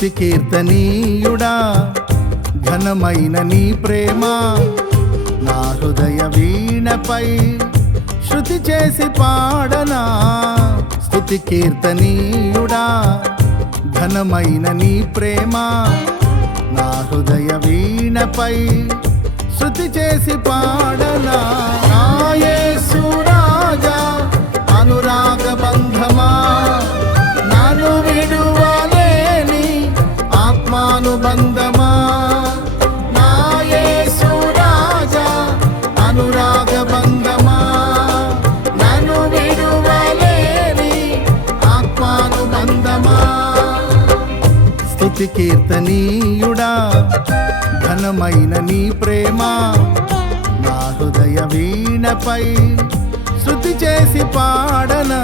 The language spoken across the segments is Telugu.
స్తుతి కీర్తనీయుడా ఘనమైన నీ ప్రేమ నా హృదయ వీణపై శృతి చేసి పాడనా. స్తుతి కీర్తనీయుడా ఘనమైన నీ ప్రేమ నా హృదయ వీణపై శృతి చేసి పాడనా. నా యేసు రాజా అనురాగ బంధమా నన్ను విడువలేని ఆత్మానుబంధమా. నా యేసు రాజా అనురాగ బంధమా నన్ను విడువలేని ఆత్మానుబంధమా. స్తుతి కీర్తనీయుడా ఘనమైన నీ ప్రేమ నా హృదయ వీణపై శృతి చేసి పాడనా.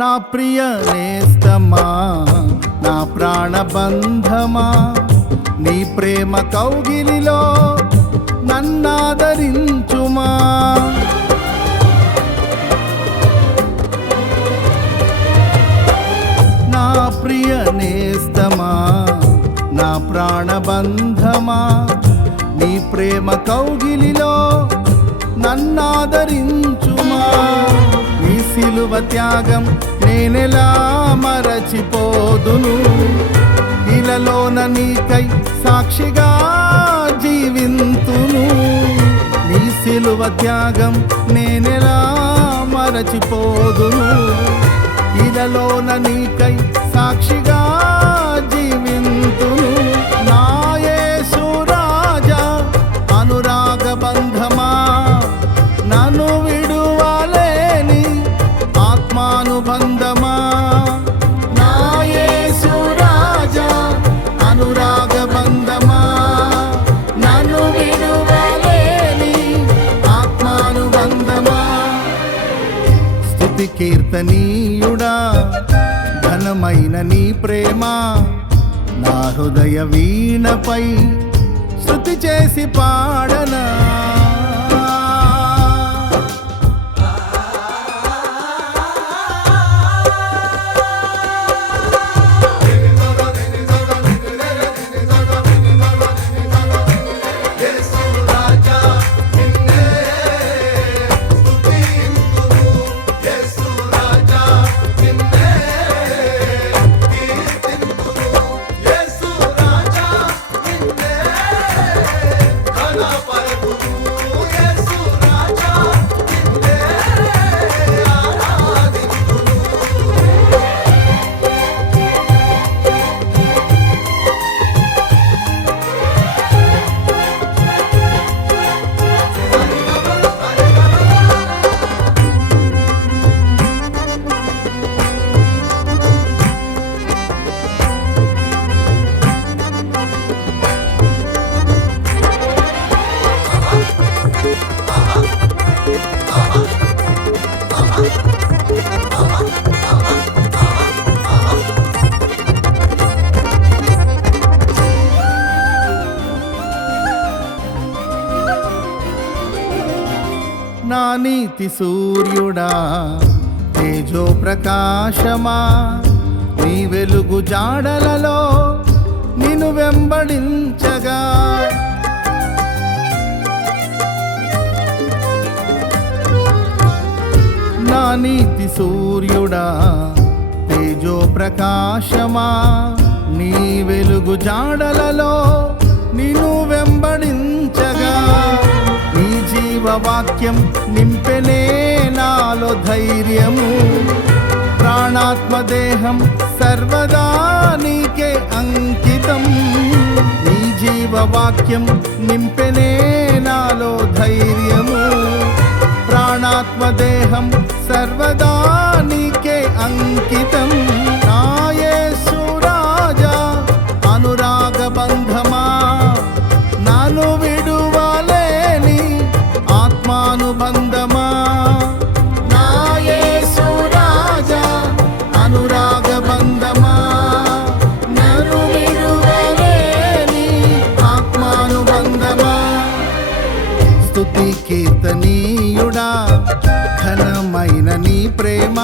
నా ప్రియ నేస్తమా నా ప్రాణబంధమా నీ ప్రేమ కౌగిలిలో నన్నాదరించుమా. నా ప్రియ నేస్తమా నా ప్రాణబంధమా నీ ప్రేమ కౌగిలిలో నన్నాదరించుమా. నీ సిలువ త్యాగం నేనెలా మరచిపోదును, ఇలలోన నీకై సాక్షిగా జీవింతును. నీ సిలువ త్యాగం నేనెలా మరచిపోదును, ఇలలోన నీకై సాక్షిగా జీవింతును. నా యేసు రాజా అనురాగ బంధమా నన్ను విడువలేని ఆత్మానుబంధమా. నా యేసు రాజా అనురాగ బంధమా నన్ను విడువలేని ఆత్మానుబంధమా. స్తుతి కీర్తనీయుడా ఘనమైన నీ ప్రేమ నా హృదయ వీణపై శృతి చేసి పాడనా. నా నీతి సూర్యుడా తేజో ప్రకాశమా నీ వెలుగు జాడలలో నిన్ను వెంబడించగా. నా నీతి సూర్యుడా తేజో ప్రకాశమా నీ వెలుగు జాడలలో నిన్ను వెంబడించగా నీ జీవవాక్యం నింపెనే నాలో ధైర్యము. ప్రాణాత్మ దేహం సర్వదా నీకే అంకితం. నీ జీవవాక్యం నింపెనే నాలో ధైర్యము. ప్రాణాత్మ దేహం సర్వదా నీకే అంకితం. నా యేసు రాజా అనురాగ బంధమా, నాను విడువలేని ఆత్మానుబంధమా. నా యేసు రాజా అనురాగ బంధమా, నాను విడువలేని ఆత్మానుబంధమా. స్తుతి కీర్తనీయుడా ఘనమైన నీ ప్రేమ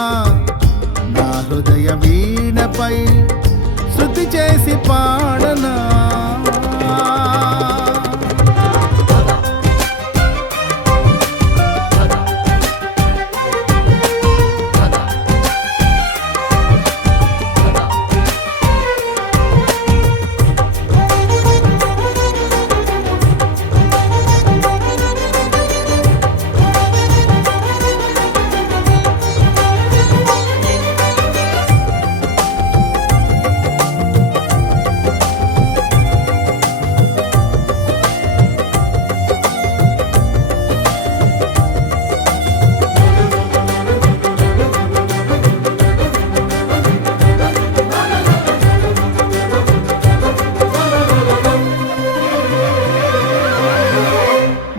నా హృదయ వీణపై శృతి చేసి పాడనా.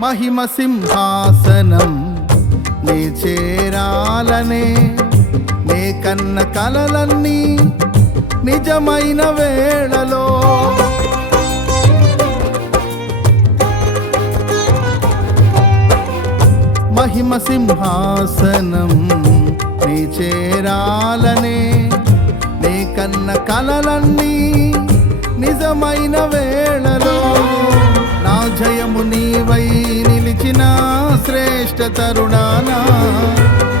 మహిమ సింహాసనం నే చేరాలనే నే కన్న కలలన్నీ నిజమైన వేళలో మహిమ సింహాసనం నే చేరాలనే నే కన్న కలలన్నీ నిజమైన వేళలో నా జయము నీవై నిలిచిన శ్రేష్ఠ తరుణానా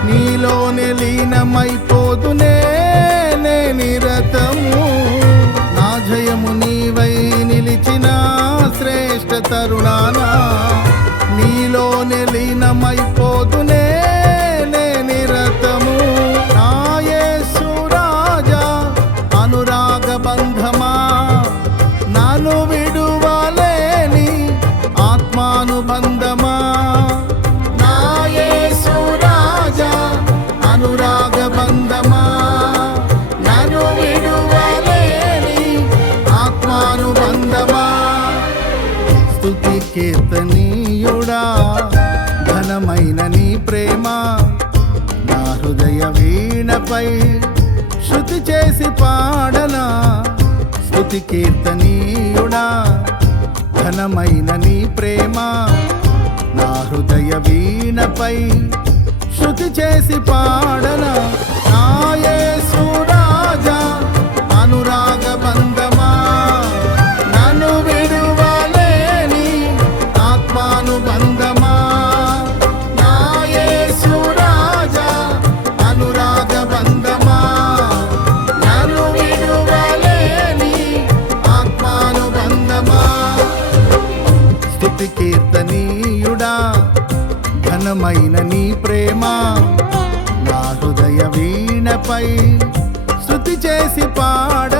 నీలోనే లీనమైపోదునే నే నిరతము. నా జయము నీవై నిలిచిన శ్రేష్ఠ తరుణానా నీలోనే లీనమైపోదునే నే నిరతము. నా యేసు రాజా అనురాగ బంధమా, నాను విడువలేని ఆత్మానుబంధమా. నా యేసు రాజా అనురాగ బంధమా, నాను విడువలేని ఆత్మానుబంధమా. స్తుతి కీర్తనీయుడా ఘనమైన నీ ప్రేమ నా హృదయ వీణపై శృతి చేసి పాడనా. స్తుతి కీర్తనీయుడా ఘనమైన నీ ప్రేమ నా హృదయ వీణపై శృతి చేసి పాడనా. నా యేసు రాజా అనురాగ బంధమా, నన్ను విడువలేని ఆత్మానుబంధమా. నా యేసు రాజా అనురాగ బంధమా, నన్ను విడువలేని ఆత్మానుబంధమా. స్తుతి కీర్తనీయుడా ఘనమైన నీ ప్రేమ నా హృదయ వీణపై శృతి చేసి పాడ